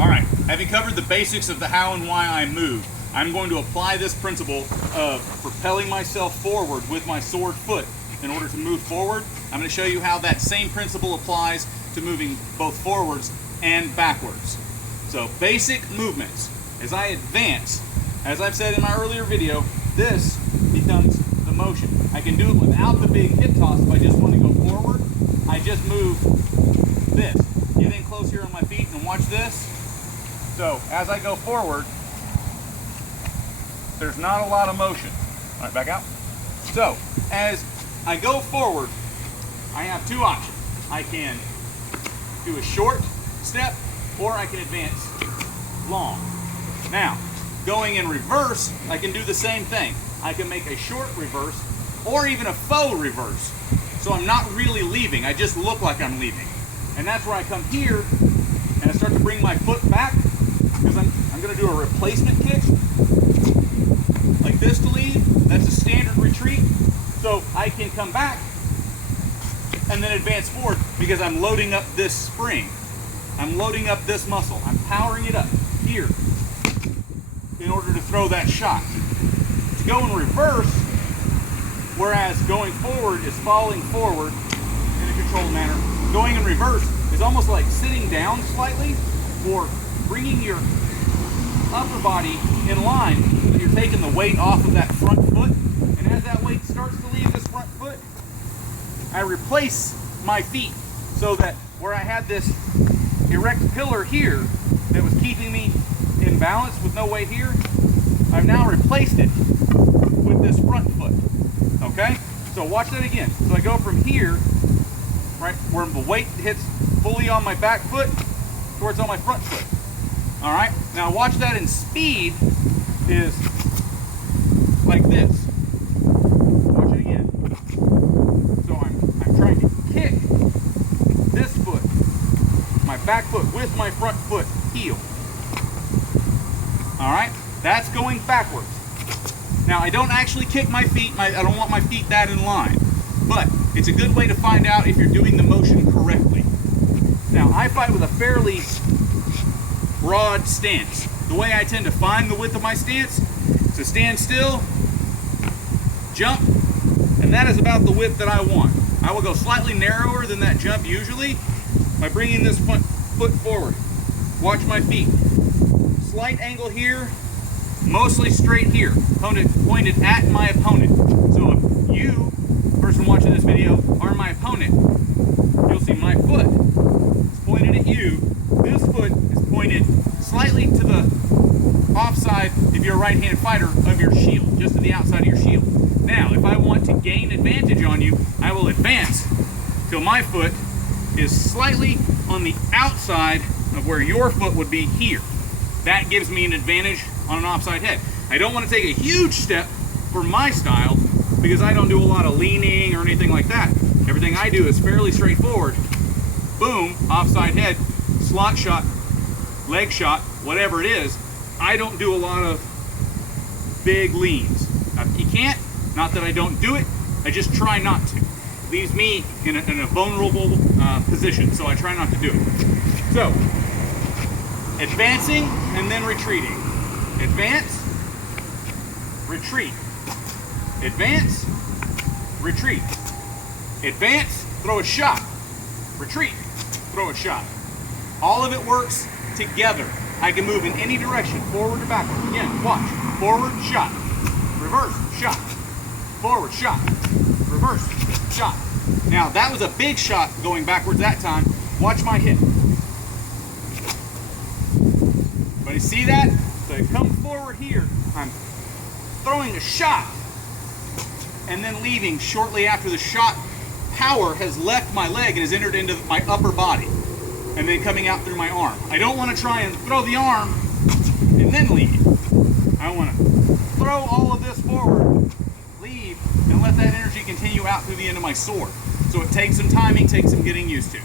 All right, having covered the basics of the how and why I move, I'm going to apply this principle of propelling myself forward with my sword foot in order to move forward. I'm going to show you how that same principle applies to moving both forwards and backwards. So basic movements. As I advance, as I've said in my earlier video, this becomes the motion. I can do it without the big hip toss if I just want to go forward. I just move this. Get in close here on my feet and watch this. So as I go forward, there's not a lot of motion. All right, back out. So as I go forward, I have two options. I can do a short step or I can advance long. Now, going in reverse, I can do the same thing. I can make a short reverse or even a faux reverse. So I'm not really leaving, I just look like I'm leaving. And that's where I come here and I start to bring my foot back because I'm gonna do a replacement kick like this to leave. That's a standard retreat. So I can come back and then advance forward because I'm loading up this spring. I'm loading up this muscle. I'm powering it up here in order to throw that shot. To go in reverse, whereas going forward is falling forward in a controlled manner, going in reverse is almost like sitting down slightly or bringing your upper body in line so that you're taking the weight off of that front foot. And as that weight starts to leave this front foot, I replace my feet so that where I had this erect pillar here that was keeping me in balance with no weight here, I've now replaced it with this front foot. Okay? So watch that again. So I go from here, right, where the weight hits fully on my back foot, towards on my front foot. All right? Now watch that in speed is like this. Watch it again. So I'm trying to kick this foot, my back foot with my front foot heel. All right? That's going backwards. Now I don't actually kick my feet, I don't want my feet that in line, but it's a good way to find out if you're doing the motion correctly. Now I fight with a fairly broad stance. The way I tend to find the width of my stance is to stand still, jump, and that is about the width that I want. I will go slightly narrower than that jump usually by bringing this foot forward. Watch my feet. Slight angle here, mostly straight here, pointed at my opponent. So if you, person watching this video, are my opponent, you'll see my foot is pointed at you. This foot is pointed slightly to the offside, if you're a right-handed fighter, of your shield, just to the outside of your shield. Now, if I want to gain advantage on you, I will advance till my foot is slightly on the outside of where your foot would be here. That gives me an advantage on an offside head. I don't want to take a huge step for my style because I don't do a lot of leaning or anything like that. Everything I do is fairly straightforward. Boom, offside head, slot shot, leg shot, whatever it is. I don't do a lot of big leans. You can't, not that I don't do it, I just try not to. Leaves me in a vulnerable position, so I try not to do it. So, advancing and then retreating. Advance, retreat. Advance, retreat. Advance, throw a shot. Retreat, throw a shot. All of it works together. I can move in any direction, forward or backward. Again, watch. Forward, shot. Reverse, shot. Forward, shot. Reverse, shot. Now, that was a big shot going backwards that time. Watch my hip. But you see that? So I come forward here, I'm throwing a shot and then leaving shortly after the shot power has left my leg and has entered into my upper body and then coming out through my arm. I don't want to try and throw the arm and then leave. I want to throw all of this forward, leave, and let that energy continue out through the end of my sword. So it takes some timing, takes some getting used to.